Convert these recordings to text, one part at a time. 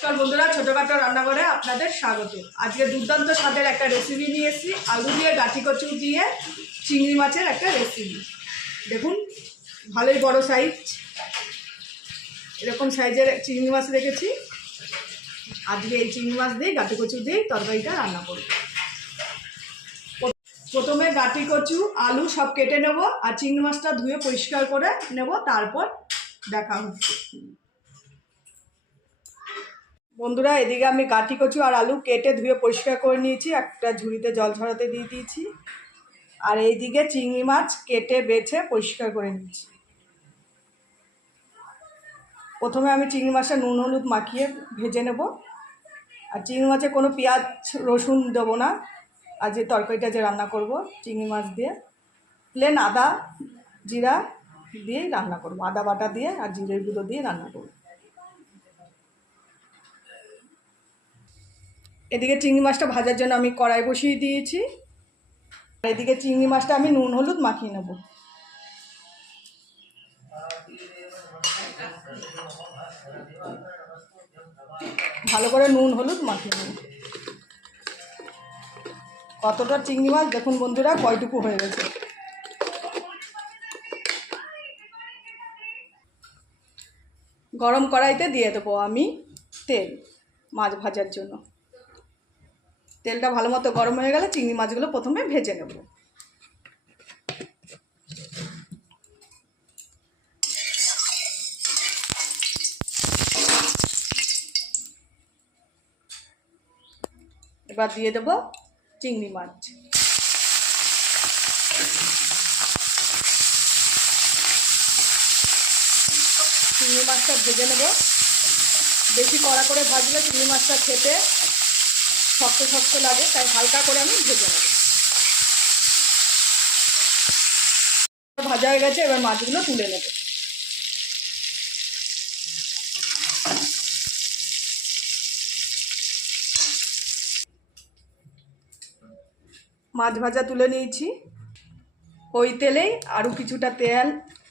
নমস্কার বন্ধুরা, ছোটোখাটো রান্নাঘরে আপনাদের স্বাগত। আজকে দুর্দান্ত স্বাদের একটা রেসিপি নিয়ে এসেছি। আলু দিয়ে গাঠি কচু দিয়ে চিংড়ি মাছের একটা রেসিপি দেখুন, ভালোই বড় সাইজ এরকম সাইজের চিংড়ি মাছ রেখেছি। আজকে এই চিংড়ি মাছ দিয়ে গাঠি কচু দিয়েই তরকারিটা রান্না করব। প্রথমে গাঠি কচু, আলু সব কেটে নেব আর চিংড়ি মাছটা ধুয়ে পরিষ্কার করে নেব, তারপর দেখা হচ্ছে। বন্ধুরা, এদিকে আমি গাঠি কচু আর আলু কেটে ধুয়ে পরিষ্কার করে নিয়েছি। একটা ঝুড়িতে জল ছড়াতে দিয়ে দিয়েছি। আর এইদিকে চিংড়ি মাছ কেটে বেছে পরিষ্কার করে নিয়েছি। প্রথমে আমি চিংড়ি মাছটা নুন, হলুদ মাখিয়ে ভেজে নেব। আর চিংড়ি মাছে কোনো পেঁয়াজ, রসুন দেবো না। আর যে তরকারিটা যে রান্না করব, চিংড়ি মাছ দিয়ে। প্লেন আদা জিরা দিয়েই রান্না করব। আদা বাটা দিয়ে আর জিরের গুঁড়ো দিয়ে রান্না করব। এদিকে চিংড়ি মাছটা ভাজার জন্য আমি কড়াই বসিয়ে দিয়েছি। এদিকে চিংড়ি মাছটা আমি নুন, হলুদ মাখিয়ে নেব। ভালো করে নুন, হলুদ মাখিয়ে নেব। কতটা চিংড়ি মাছ দেখুন বন্ধুরা, কয়টুকু হয়ে গেছে। গরম কড়াইতে দিয়ে দেবো আমি তেল মাছ ভাজার জন্য। তেলটা ভালো মতো গরম হয়ে গেলে চিংড়ি মাছগুলো প্রথমে ভেজে নেব। এবার দিয়ে দেবো চিংড়ি মাছ। চিংড়ি মাছটা ভেজে নেব। বেশি কড়া করে ভাজলে চিংড়ি মাছটা খেতে শক্ত শক্ত লাগে, তাই হালকা করে আমি ভেজে নেব। ভাজা হয়ে গেছে, এবার মাছগুলো তুলে নেব। মাছ ভাজা তুলে নিয়েছি। ওই তেলেই আরও কিছুটা তেল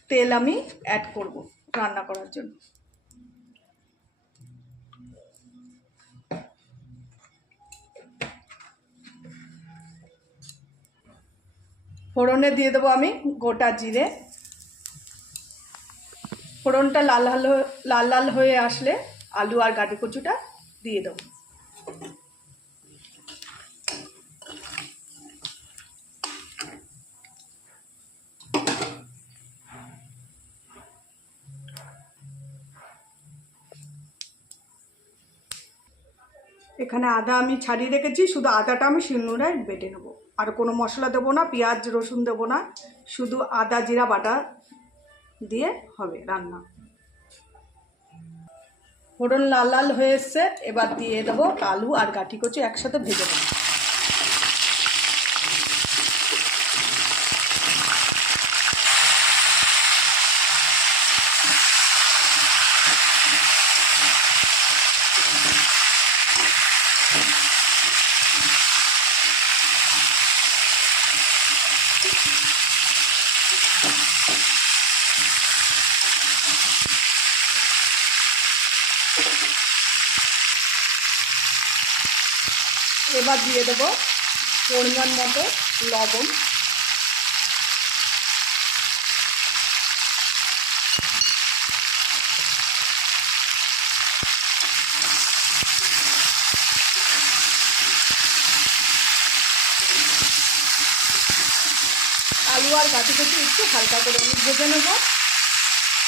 তেল আমি অ্যাড করব রান্না করার জন্য। ফোড়নে দিয়ে দেবো আমি গোটা জিরে। ফোড়নটা লাল লাল লাল লাল হয়ে আসলে আলু আর গাটি কচুটা দিয়ে দেবো। এখানে আদা আমি ছাড়িয়ে রেখেছি, শুধু আদাটা আমি শিলনোড়ায় বেটে নেব। আর কোনো মশলা দেবো না, পেঁয়াজ, রসুন দেবো না, শুধু আদা, জিরা, বাটা দিয়ে হবে রান্না। ফোড়ন লাল লাল হয়ে এসছে, এবার দিয়ে দেবো আলু আর গাঠি কচু একসাথে ভেজে দেবো এবার দিয়ে দেবো পরিমাণ মতো লবণ। আলু আর গাটি কচু একটু হালকা করে আমি ভেজে নেব।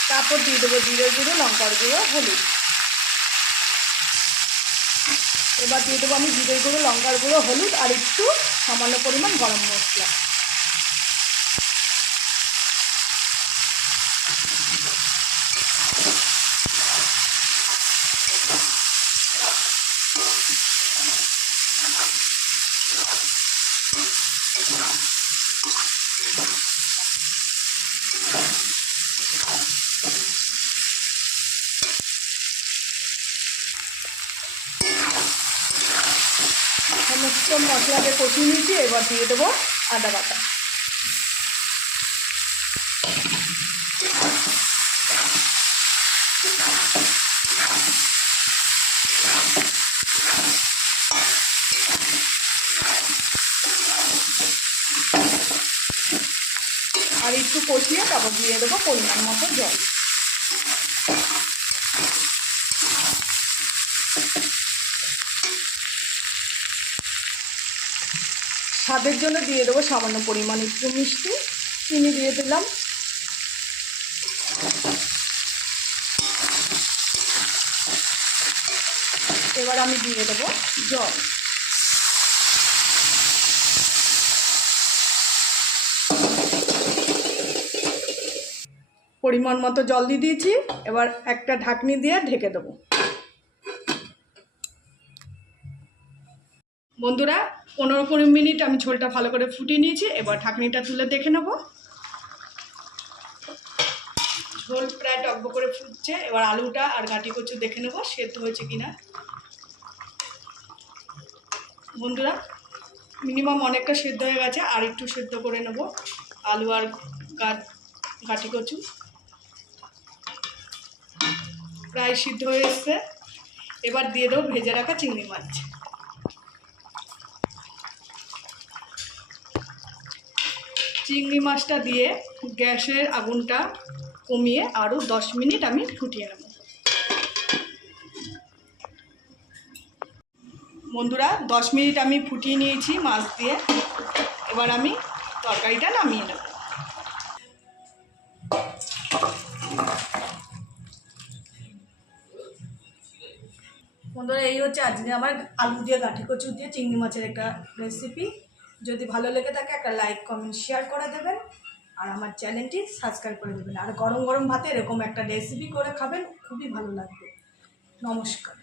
তারপর দিয়ে দেবো জিরের গুঁড়ো, লঙ্কার গুঁড়ো, হলুদ। এবার দিয়ে দেবো আমি জিরের গুঁড়ো, লঙ্কার গুঁড়ো, হলুদ আর একটু সামান্য পরিমাণ গরম মশলা। হচ্ছে মশলাকে কষিয়ে নিয়েছি, এবার দিয়ে দেবো আদা বাটা। আর একটু কষিয়ে তারপর দিয়ে দেবো পরিমাণ মতো জল। স্বাদের জন্য দিয়ে দেবো সামান্য পরিমাণ একটু মিষ্টি। চিনি দিয়ে দিলাম। এবার আমি দিয়ে দেবো জল। পরিমাণ মতো জল দিয়ে দিয়েছি। এবার একটা ঢাকনি দিয়ে ঢেকে দেবো। বন্ধুরা, পনেরো কুড়ি মিনিট আমি ঝোলটা ভালো করে ফুটিয়ে নিয়েছি। এবার ঢাকনিটা তুলে দেখে নেব। ঝোল প্রায় টকব করে ফুটছে। এবার আলুটা আর গাঁটি কচু দেখে নেব, সেদ্ধ হয়েছে কিনা। বন্ধুরা, মিনিমাম অনেকটা সেদ্ধ হয়ে গেছে, আর একটু সেদ্ধ করে নেব। আলু আর গাঁটি কচু। প্রায় সিদ্ধ হয়ে এসছে। এবার দিয়ে দেবো ভেজে রাখা চিংড়ি মাছ। চিংড়ি মাছটা দিয়ে গ্যাসের আগুনটা কমিয়ে আরও দশ মিনিট আমি ফুটিয়ে নেব। বন্ধুরা, দশ মিনিট আমি ফুটিয়ে নিয়েছি মাছ দিয়ে। এবার আমি তরকারিটা নামিয়ে নেব। বন্ধুরা, এই হচ্ছে আজকে আমার আলু দিয়ে, গাঠি কচু দিয়ে চিংড়ি মাছের একটা রেসিপি যদি ভালো লেগে থাকে একটা লাইক কমেন্ট শেয়ার করে দেবেন। আর আমার চ্যানেলটি সাবস্ক্রাইব করে দেবেন। আর গরম গরম ভাতে এরকম একটা রেসিপি করে খাবেন, খুবই ভালো লাগবে। নমস্কার।